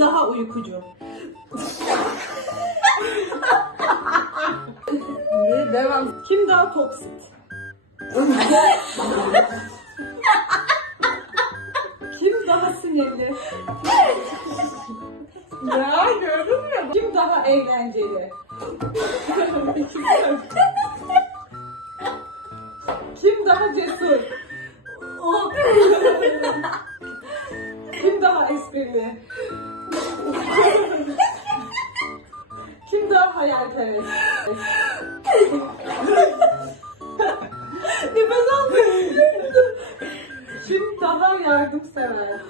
daha uykucu? Bir devam. Kim daha toksit? Kim daha sinirli? Ya gördün mü? Kim daha eğlenceli? Kim daha cesur? Kim daha esprili? Kim daha hayalperest? Nefes almıyorum. Kim daha yardımsever?